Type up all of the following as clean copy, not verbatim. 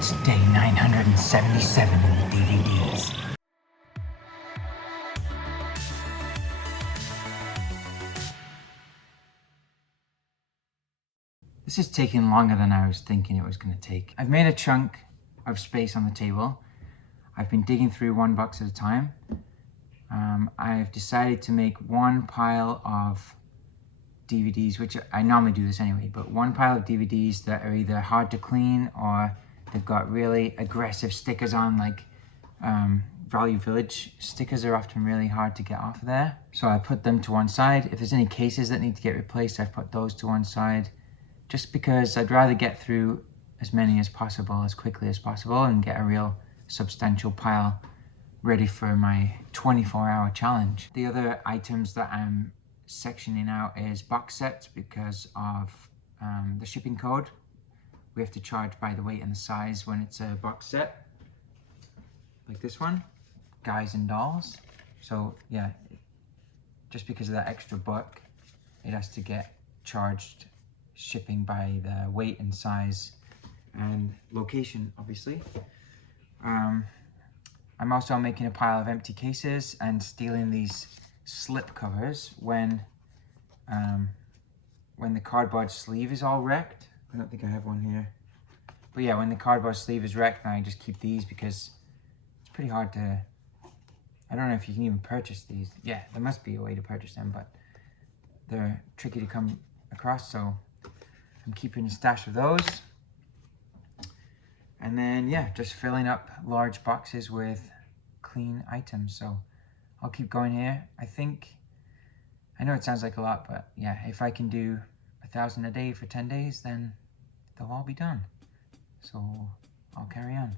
It's day 977 in the DVDs. This is taking longer than I was thinking it was going to take. I've made a chunk of space on the table. I've been digging through one box at a time. I've decided to make one pile of DVDs, which I normally do this anyway, but one pile of DVDs that are either hard to clean or they've got really aggressive stickers on, like Value Village stickers are often really hard to get off of there. So I put them to one side. If there's any cases that need to get replaced, I've put those to one side, just because I'd rather get through as many as possible, as quickly as possible, and get a real substantial pile ready for my 24-hour challenge. The other items that I'm sectioning out is box sets because of the shipping code. We have to charge by the weight and the size when it's a box set, like this one, Guys and Dolls. So yeah, just because of that extra buck, it has to get charged shipping by the weight and size and location, obviously. I'm also making a pile of empty cases and stealing these slip covers when the cardboard sleeve is all wrecked. I don't think I have one here. But yeah, when the cardboard sleeve is wrecked, I just keep these because it's pretty hard to... I don't know if you can even purchase these. Yeah, there must be a way to purchase them, but they're tricky to come across, so I'm keeping a stash of those. And then, yeah, just filling up large boxes with clean items. So I'll keep going here. I know it sounds like a lot, but yeah, if I can do 1,000 a day for 10 days, then they'll all be done. So I'll carry on.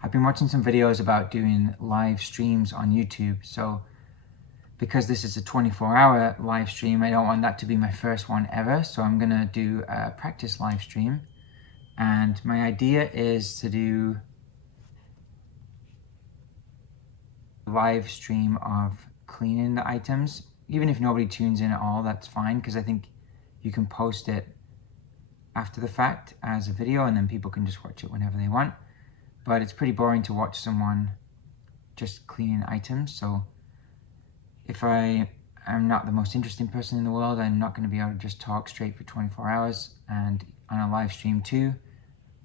I've been watching some videos about doing live streams on YouTube. So because this is a 24-hour live stream, I don't want that to be my first one ever. So I'm gonna do a practice live stream. And my idea is to do a live stream of cleaning the items. Even if nobody tunes in at all, that's fine, because I think you can post it after the fact as a video and then people can just watch it whenever they want. But it's pretty boring to watch someone just cleaning items. So if I am not the most interesting person in the world, I'm not going to be able to just talk straight for 24 hours. And on a live stream too,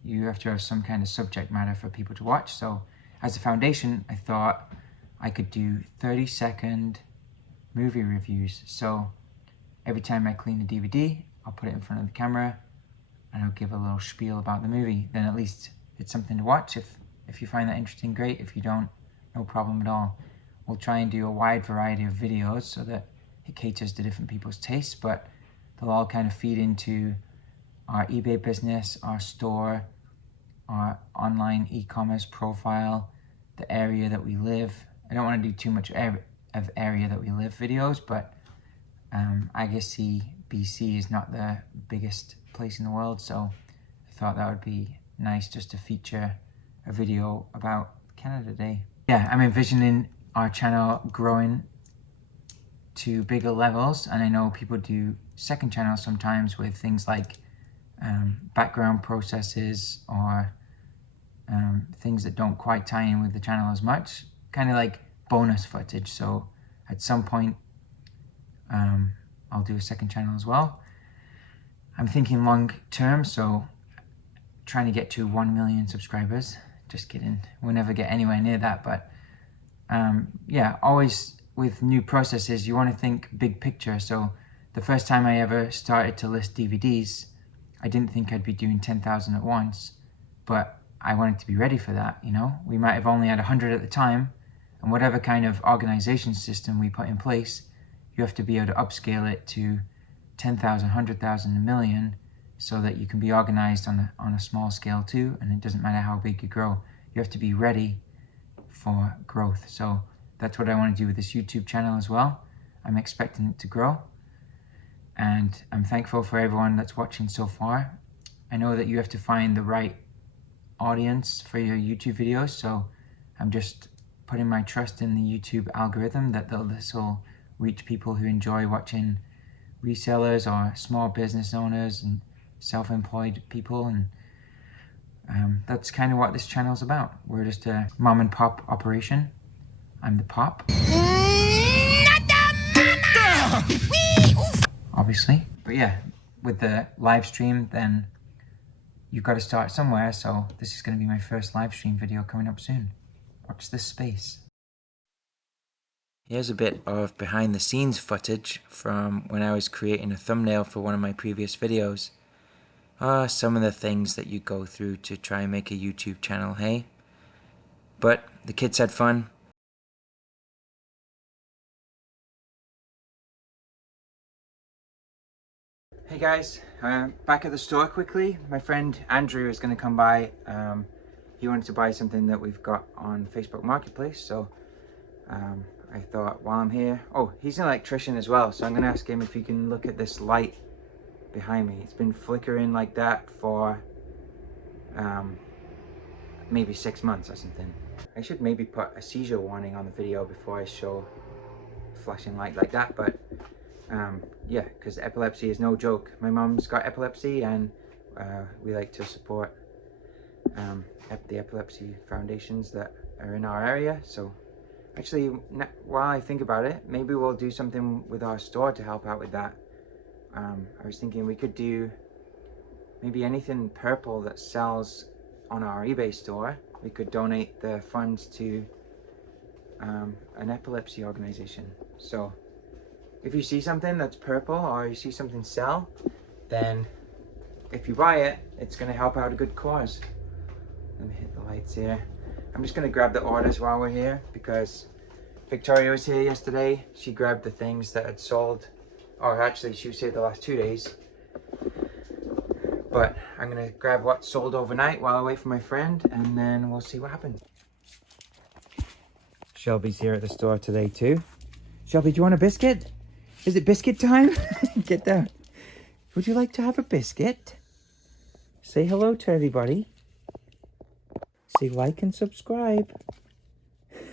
you have to have some kind of subject matter for people to watch. So as a foundation, I thought I could do 30-second movie reviews. So every time I clean a DVD, I'll put it in front of the camera and I'll give a little spiel about the movie. Then at least it's something to watch. If you find that interesting, great. If you don't, no problem at all. We'll try and do a wide variety of videos so that it caters to different people's tastes, but they'll all kind of feed into our eBay business, our store, our online e-commerce profile, the area that we live. I don't want to do too much of area that we live videos, but Agassiz, BC is not the biggest place in the world, so I thought that would be nice just to feature a video about Canada Day. Yeah, I'm envisioning our channel growing to bigger levels, and I know people do second channels sometimes with things like background processes or things that don't quite tie in with the channel as much, kind of like bonus footage. So at some point I'll do a second channel as well. I'm thinking long term, so trying to get to 1 million subscribers. Just kidding, we'll never get anywhere near that, but yeah, always with new processes you want to think big picture. So the first time I ever started to list DVDs, I didn't think I'd be doing 10,000 at once, but I wanted to be ready for that. You know, we might have only had 100 at the time, and whatever kind of organization system we put in place, you have to be able to upscale it to 10,000, 100,000, a million, so that you can be organized on a small scale too, and it doesn't matter how big you grow. You have to be ready for growth. So that's what I want to do with this YouTube channel as well. I'm expecting it to grow, and I'm thankful for everyone that's watching so far. I know that you have to find the right audience for your YouTube videos, so I'm just putting my trust in the YouTube algorithm that this will reach people who enjoy watching resellers or small business owners and self-employed people, and that's kind of what this channel is about. We're just a mom and pop operation. I'm the pop, obviously, but yeah, with the live stream, then you've got to start somewhere, so this is going to be my first live stream video coming up soon. Watch this space. Here's a bit of behind the scenes footage from when I was creating a thumbnail for one of my previous videos. Some of the things that you go through to try and make a YouTube channel, hey? But the kids had fun. Hey guys, back at the store quickly. My friend Andrew is going to come by. He wanted to buy something that we've got on Facebook Marketplace, so I thought while I'm here... Oh, he's an electrician as well, so I'm going to ask him if he can look at this light behind me. It's been flickering like that for maybe 6 months or something. I should maybe put a seizure warning on the video before I show flashing light like that, but yeah, because epilepsy is no joke. My mom's got epilepsy, and we like to support the epilepsy foundations that are in our area. So actually, while I think about it, maybe we'll do something with our store to help out with that. I was thinking we could do maybe anything purple that sells on our eBay store. We could donate the funds to an epilepsy organization. So if you see something that's purple or you see something sell, then if you buy it, it's going to help out a good cause. Let me hit the lights here. I'm just going to grab the orders while we're here, because Victoria was here yesterday. She grabbed the things that had sold, or actually she was here the last 2 days. But I'm going to grab what sold overnight while I wait for my friend, and then we'll see what happens. Shelby's here at the store today too. Shelby, do you want a biscuit? Is it biscuit time? Get down. Would you like to have a biscuit? Say hello to everybody. Say like and subscribe.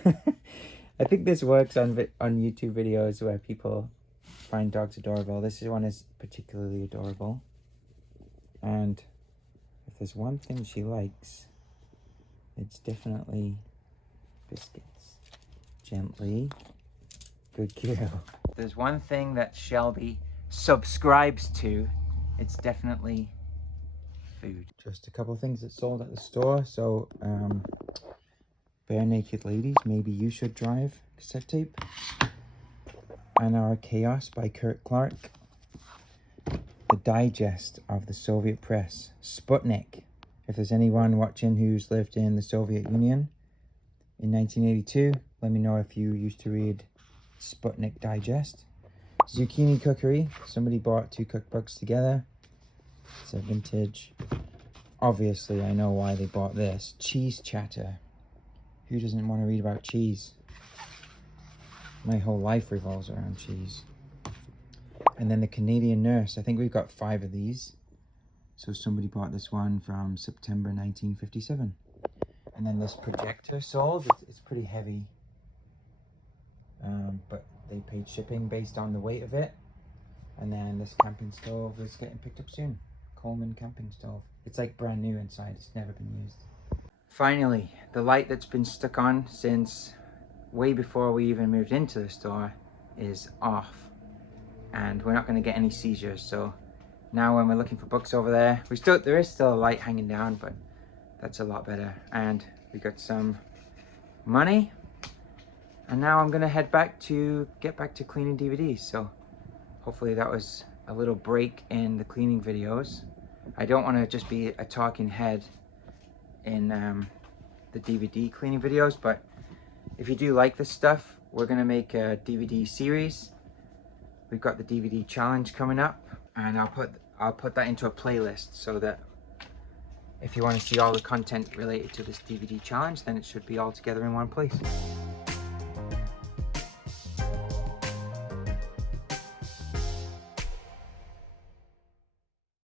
I think this works on YouTube videos where people find dogs adorable. This one is particularly adorable. And if there's one thing she likes, it's definitely biscuits. Gently. Good girl. There's one thing that Shelby subscribes to, it's definitely food. Just a couple of things that sold at the store. So Bare Naked Ladies, Maybe You Should Drive cassette tape. Anar Chaos by Kurt Clark. The Digest of the Soviet Press, Sputnik. If there's anyone watching who's lived in the Soviet Union in 1982, let me know if you used to read Sputnik Digest. Zucchini Cookery. Somebody bought 2 cookbooks together. It's a vintage. Obviously, I know why they bought this. Cheese Chatter. Who doesn't want to read about cheese? My whole life revolves around cheese. And then The Canadian Nurse. I think we've got 5 of these. So somebody bought this one from September 1957. And then this projector sold. It's pretty heavy. But they paid shipping based on the weight of it. And then this camping stove is getting picked up soon. Coleman camping stove. It's like brand new inside. It's never been used. Finally, the light that's been stuck on since way before we even moved into the store is off. And we're not going to get any seizures. So now when we're looking for books over there, there is still a light hanging down, but that's a lot better. And we got some money. And now I'm going to get back to cleaning DVDs. So hopefully that was a little break in the cleaning videos. I don't want to just be a talking head in the DVD cleaning videos, but if you do like this stuff, we're going to make a DVD series. we've got the DVD challenge coming up, and I'll put that into a playlist so that if you want to see all the content related to this DVD challenge, then it should be all together in one place.